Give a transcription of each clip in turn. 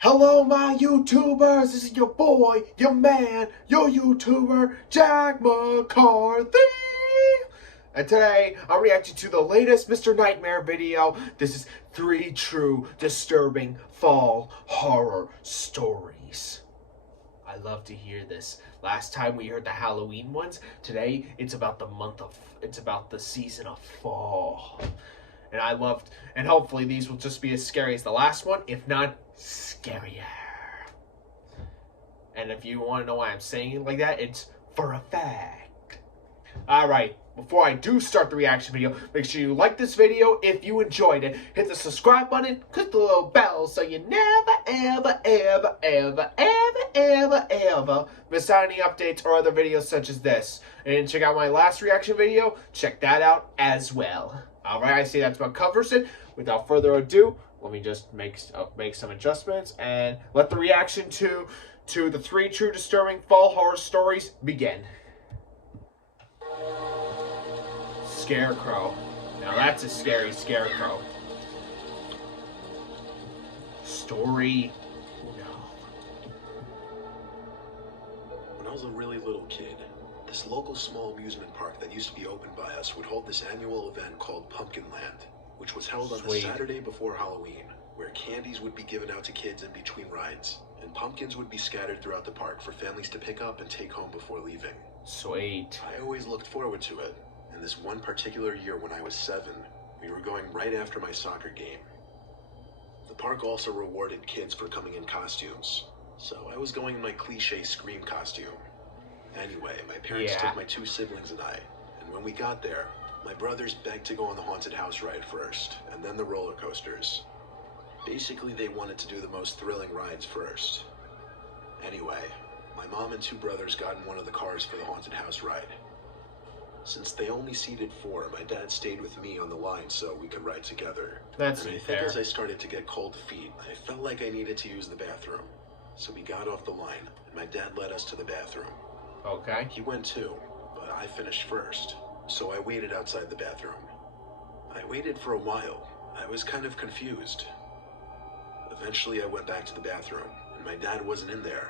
Hello, my YouTubers. This is your boy, your man, your YouTuber, Jack McCarthy. And today, I'm reacting to the latest Mr. Nightmare video. This is 3 true, disturbing fall horror stories. I love to hear this. Last time we heard the Halloween ones. Today, it's about the season of fall. And and hopefully these will just be as scary as the last one, if not scarier. And if you want to know why I'm saying it like that, it's for a fact. Alright, before I do start the reaction video, make sure you like this video if you enjoyed it. Hit the subscribe button, click the little bell so you never, ever miss out any updates or other videos such as this. And check out my last reaction video, check that out as well. Alright, I see that's about covers it. Without further ado, let me just make some adjustments and let the reaction to the 3 true disturbing fall horror stories begin. Scarecrow. Now that's a scary scarecrow. Story. No. When I was a really little kid, this local small amusement park that used to be opened by us would hold this annual event called Pumpkin Land, which was held on the Saturday before Halloween, where candies would be given out to kids in between rides, and pumpkins would be scattered throughout the park for families to pick up and take home before leaving. Sweet. I always looked forward to it, and this one particular year when I was 7, we were going right after my soccer game. The park also rewarded kids for coming in costumes, so I was going in my cliche Scream costume. Anyway, my parents took my 2 siblings and I, and when we got there, my brothers begged to go on the haunted house ride first, and then the roller coasters. Basically, they wanted to do the most thrilling rides first. Anyway, my mom and 2 brothers got in one of the cars for the haunted house ride. Since they only seated 4, my dad stayed with me on the line so we could ride together. That's and I think as I started to get cold feet, I felt like I needed to use the bathroom. So we got off the line, and my dad led us to the bathroom. Okay. He went too, but I finished first, so I waited outside the bathroom. I waited for a while. I was kind of confused. Eventually I went back to the bathroom, and my dad wasn't in there.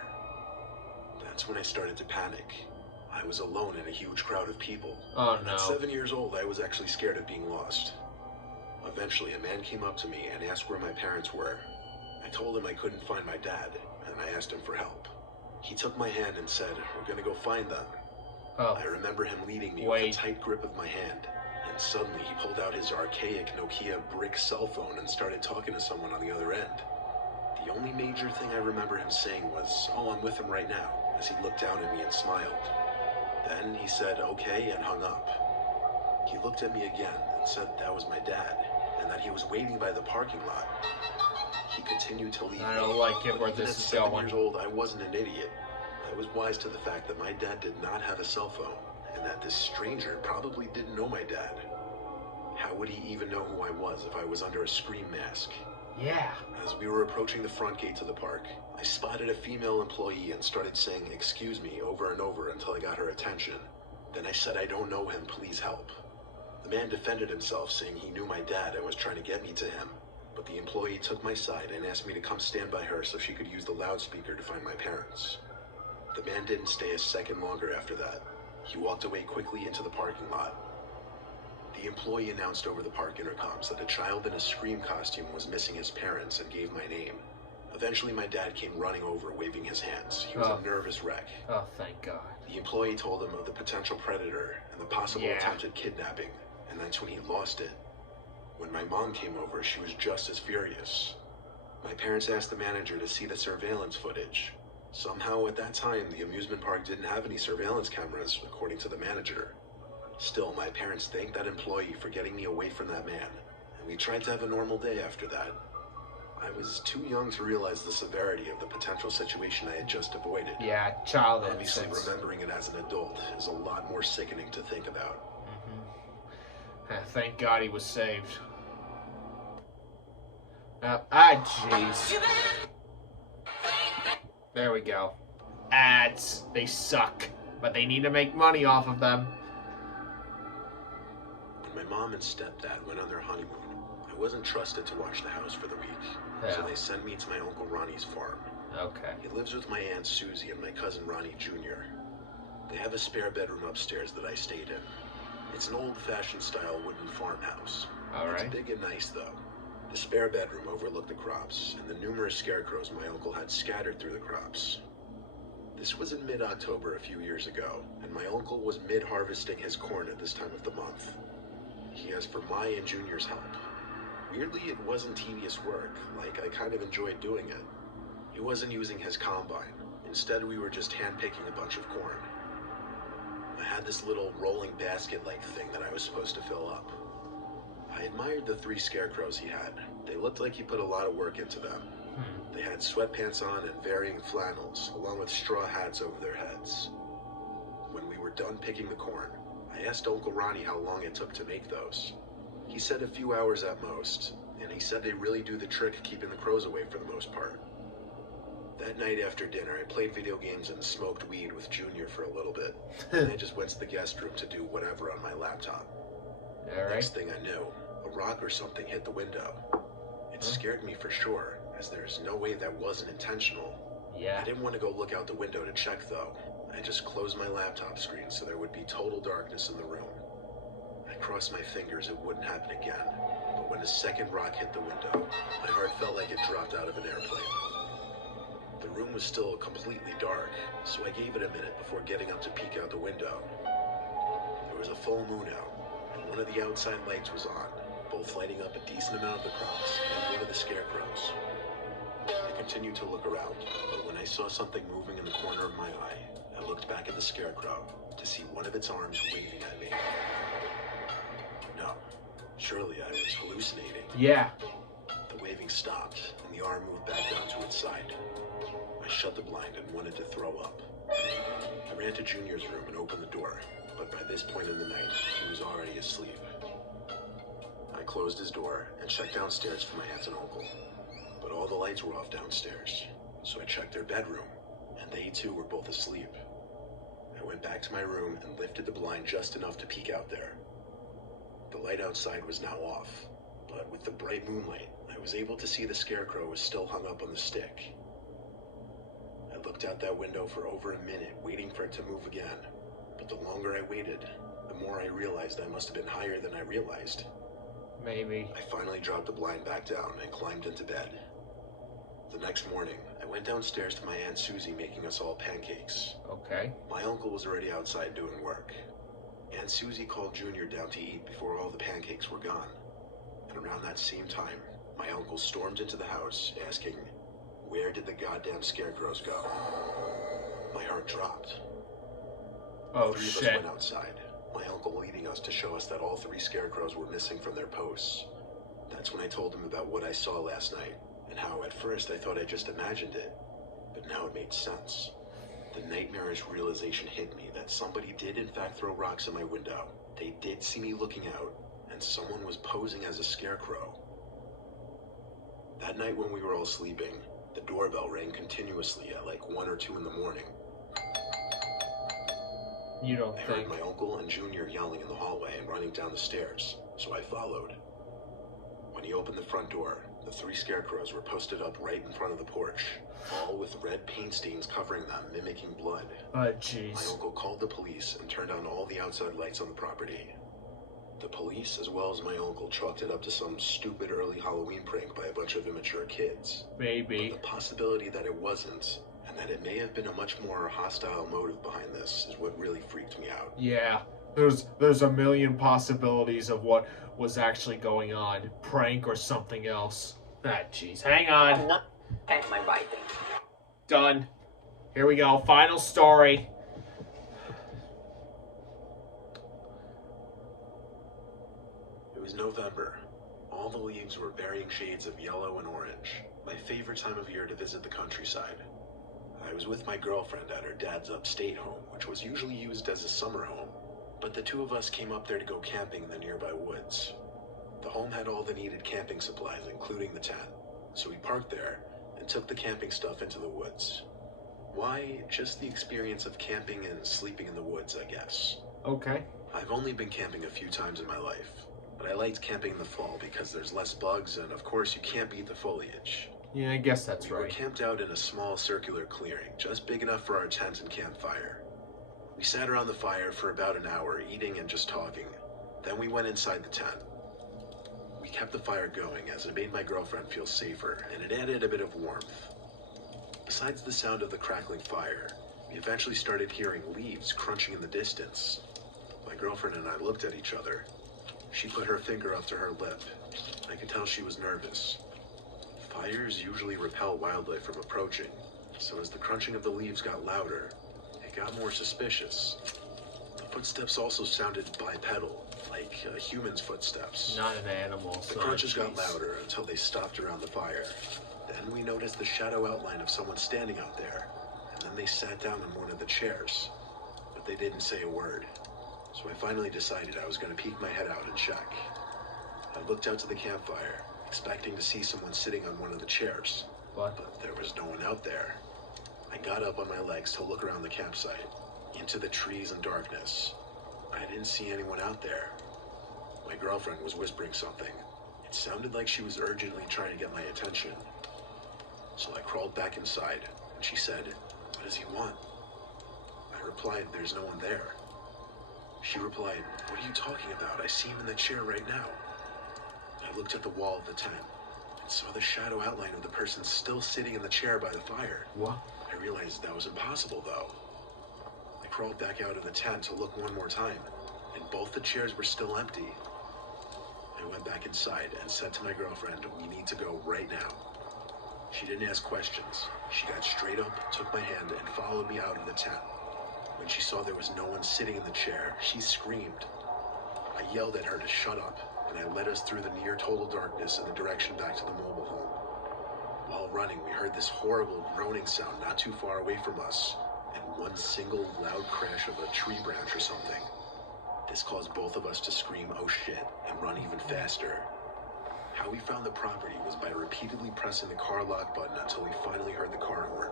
That's when I started to panic. I was alone in a huge crowd of people. Oh no. At 7 years old, I was actually scared of being lost. Eventually, a man came up to me and asked where my parents were. I told him I couldn't find my dad, and I asked him for help. He took my hand and said, "We're gonna go find them." I remember him leading me with a tight grip of my hand, and suddenly he pulled out his archaic Nokia brick cell phone and started talking to someone on the other end. The only major thing I remember him saying was, "Oh, I'm with him right now," as he looked down at me and smiled. Then he said, "Okay," and hung up. He looked at me again and said that was my dad, and that he was waiting by the parking lot. He continued to lead me. I don't like it where this is going. At 7 years old, I wasn't an idiot. I was wise to the fact that my dad did not have a cell phone, and that this stranger probably didn't know my dad. How would he even know who I was if I was under a Scream mask? Yeah. As we were approaching the front gate to the park, I spotted a female employee and started saying "excuse me" over and over until I got her attention. Then I said, "I don't know him, please help." The man defended himself, saying he knew my dad and was trying to get me to him. But the employee took my side and asked me to come stand by her so she could use the loudspeaker to find my parents. The man didn't stay a second longer after that. He walked away quickly into the parking lot. The employee announced over the park intercoms that a child in a Scream costume was missing his parents and gave my name. Eventually my dad came running over, waving his hands. He was a nervous wreck. Oh, thank God. The employee told him of the potential predator and the possible attempted kidnapping, and that's when he lost it. When my mom came over, she was just as furious. My parents asked the manager to see the surveillance footage. Somehow at that time, the amusement park didn't have any surveillance cameras, according to the manager. Still, my parents thanked that employee for getting me away from that man, and we tried to have a normal day after that. I was too young to realize the severity of the potential situation I had just avoided. Yeah, child Obviously, innocence. remembering it as an adult is a lot more sickening to think about. Thank God he was saved. Jeez. There we go. Ads. They suck. But they need to make money off of them. When my mom and stepdad went on their honeymoon, I wasn't trusted to watch the house for the week. So they sent me to my Uncle Ronnie's farm. Okay. He lives with my Aunt Susie and my cousin Ronnie Jr. They have a spare bedroom upstairs that I stayed in. It's an old-fashioned style wooden farmhouse. Alright. It's big and nice, though. The spare bedroom overlooked the crops and the numerous scarecrows my uncle had scattered through the crops. This was in mid-October a few years ago, and my uncle was mid-harvesting his corn at this time of the month. He asked for my and Junior's help. Weirdly, it wasn't tedious work, like I kind of enjoyed doing it. He wasn't using his combine. Instead, we were just hand-picking a bunch of corn. I had this little rolling basket-like thing that I was supposed to fill up. I admired the 3 scarecrows he had. They looked like he put a lot of work into them. They had sweatpants on and varying flannels, along with straw hats over their heads. When we were done picking the corn, I asked Uncle Ronnie how long it took to make those. He said a few hours at most, and he said they really do the trick keeping the crows away for the most part. That night after dinner, I played video games and smoked weed with Junior for a little bit. And I just went to the guest room to do whatever on my laptop. Next thing I knew, a rock or something hit the window. It scared me for sure, as there's no way that wasn't intentional. I didn't want to go look out the window to check, though. I just closed my laptop screen so there would be total darkness in the room. I crossed my fingers it wouldn't happen again, but when a second rock hit the window, my heart felt like it dropped out of an airplane. The room was still completely dark, so I gave it a minute before getting up to peek out the window. There was a full moon out, and one of the outside lights was on, both lighting up a decent amount of the crops and one of the scarecrows. I continued to look around, but when I saw something moving in the corner of my eye, I looked back at the scarecrow to see one of its arms waving at me. No, surely I was hallucinating. The waving stopped, and the arm moved back down to its side. I shut the blind and wanted to throw up. I ran to Junior's room and opened the door, but by this point in the night, he was already asleep. I closed his door and checked downstairs for my aunt and uncle, but all the lights were off downstairs, so I checked their bedroom, and they too were both asleep. I went back to my room and lifted the blind just enough to peek out there. The light outside was now off, but with the bright moonlight, I was able to see the scarecrow was still hung up on the stick. I looked out that window for over a minute, waiting for it to move again, but the longer I waited, the more I realized I must have been higher than I realized. Maybe. I finally dropped the blind back down and climbed into bed. The next morning, I went downstairs to my Aunt Susie making us all pancakes. Okay. My uncle was already outside doing work. Aunt Susie called Junior down to eat before all the pancakes were gone. And around that same time, my uncle stormed into the house asking, "Where did the goddamn scarecrows go?" My heart dropped. Oh, Three of us went outside, my uncle leading us to show us that all 3 scarecrows were missing from their posts. That's when I told him about what I saw last night, and how at first I thought I just imagined it, but now it made sense. The nightmarish realization hit me that somebody did in fact throw rocks at my window. They did see me looking out, and someone was posing as a scarecrow. That night when we were all sleeping, the doorbell rang continuously at like 1 or 2 in the morning. You don't I think? heard my uncle and Junior yelling in the hallway and running down the stairs, so I followed. When he opened the front door, the 3 scarecrows were posted up right in front of the porch, all with red paint stains covering them, mimicking blood. Oh, My jeez. uncle called the police and turned on all the outside lights on the property. The police, as well as my uncle, chalked it up to some stupid early Halloween prank by a bunch of immature kids. Maybe. But the possibility that it wasn't, and that it may have been a much more hostile motive behind this, is what really freaked me out. Yeah. There's a million possibilities of what was actually going on. Prank or something else. Ah, jeez. Hang on. I'm not at my writing. Done. Here we go. Final story. It was November. All the leaves were varying shades of yellow and orange, my favorite time of year to visit the countryside. I was with my girlfriend at her dad's upstate home, which was usually used as a summer home, but the 2 of us came up there to go camping in the nearby woods. The home had all the needed camping supplies, including the tent, so we parked there and took the camping stuff into the woods. Why, just the experience of camping and sleeping in the woods, I guess. Okay. I've only been camping a few times in my life, but I liked camping in the fall because there's less bugs and of course you can't beat the foliage. Yeah, I guess that's We were right. camped out in a small circular clearing, just big enough for our tent and campfire. We sat around the fire for about an hour, eating and just talking. Then we went inside the tent. We kept the fire going as it made my girlfriend feel safer, and it added a bit of warmth. Besides the sound of the crackling fire, we eventually started hearing leaves crunching in the distance. My girlfriend and I looked at each other. She put her finger up to her lip. I could tell she was nervous. Fires usually repel wildlife from approaching, so as the crunching of the leaves got louder, it got more suspicious. The footsteps also sounded bipedal, like a human's footsteps. Not an animal. The So crunches got jeez. louder until they stopped around the fire. Then we noticed the shadow outline of someone standing out there, and then they sat down in one of the chairs, but they didn't say a word. So I finally decided I was going to peek my head out and check. I looked out to the campfire, expecting to see someone sitting on one of the chairs, What? but there was no one out there. I got up on my legs to look around the campsite, into the trees and darkness. I didn't see anyone out there. My girlfriend was whispering something. It sounded like she was urgently trying to get my attention. So I crawled back inside, and she said, "What does he want?" I replied, "There's no one there." She replied, "What are you talking about? I see him in the chair right now." I looked at the wall of the tent and saw the shadow outline of the person still sitting in the chair by the fire. What? I realized that was impossible, though. I crawled back out of the tent to look one more time, and both the chairs were still empty. I went back inside and said to my girlfriend, "We need to go right now." She didn't ask questions. She got straight up, took my hand, and followed me out of the tent. When she saw there was no one sitting in the chair, she screamed. I yelled at her to shut up, and I led us through the near total darkness in the direction back to the mobile home. While running, we heard this horrible groaning sound not too far away from us, and one single loud crash of a tree branch or something. This caused both of us to scream, "Oh shit," and run even faster. How we found the property was by repeatedly pressing the car lock button until we finally heard the car horn.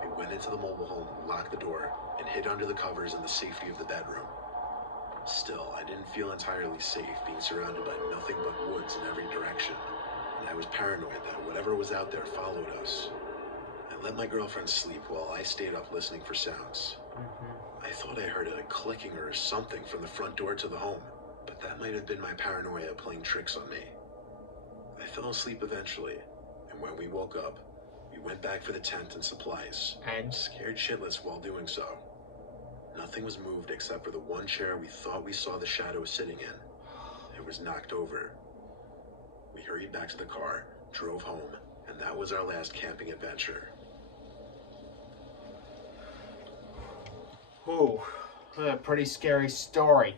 We went into the mobile home, locked the door, and hid under the covers in the safety of the bedroom. Still, I didn't feel entirely safe being surrounded by nothing but woods in every direction, and I was paranoid that whatever was out there followed us. I let my girlfriend sleep while I stayed up listening for sounds. I thought I heard a clicking or something from the front door to the home, but that might have been my paranoia playing tricks on me. I fell asleep eventually, and when we woke up, we went back for the tent and supplies, And scared shitless while doing so. Nothing was moved except for the one chair we thought we saw the shadow sitting in. It was knocked over. We hurried back to the car, drove home, and that was our last camping adventure. ooh, a pretty scary story.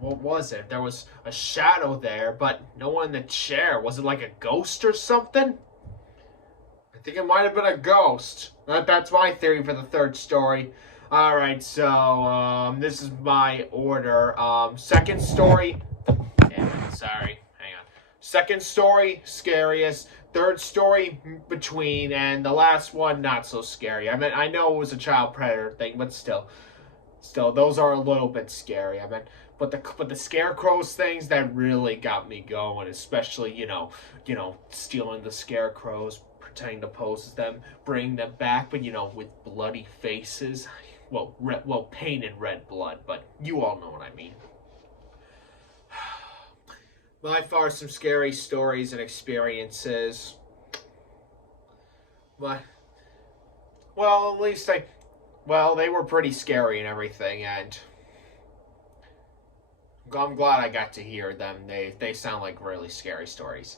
What was it? There was a shadow there, but no one in the chair. Was it like a ghost or something? I think it might have been a ghost. That's my theory for the third story. Alright, so, this is my order. Second story... Damn it, sorry. Hang on. Second story, scariest. Third story, between. And the last one, not so scary. I mean, I know it was a child predator thing, but still, those are a little bit scary. I mean, but the scarecrows things that really got me going, especially you know, stealing the scarecrows, pretending to pose as them, bringing them back, but with bloody faces, well, painted red blood, but you all know what I mean. By far, some scary stories and experiences. But, well, at least they were pretty scary and everything, and I'm glad I got to hear them. They sound like really scary stories.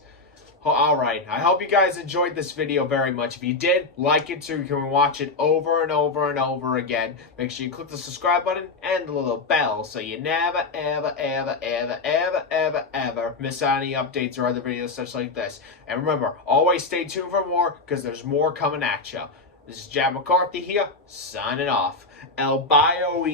Alright, I hope you guys enjoyed this video very much. If you did, like it so you can watch it over and over and over again. Make sure you click the subscribe button and the little bell so you never, ever, ever, ever, ever, ever, ever miss out any updates or other videos such like this. And remember, always stay tuned for more, because there's more coming at you. This is Jack McCarthy here, signing off. El Bio-y.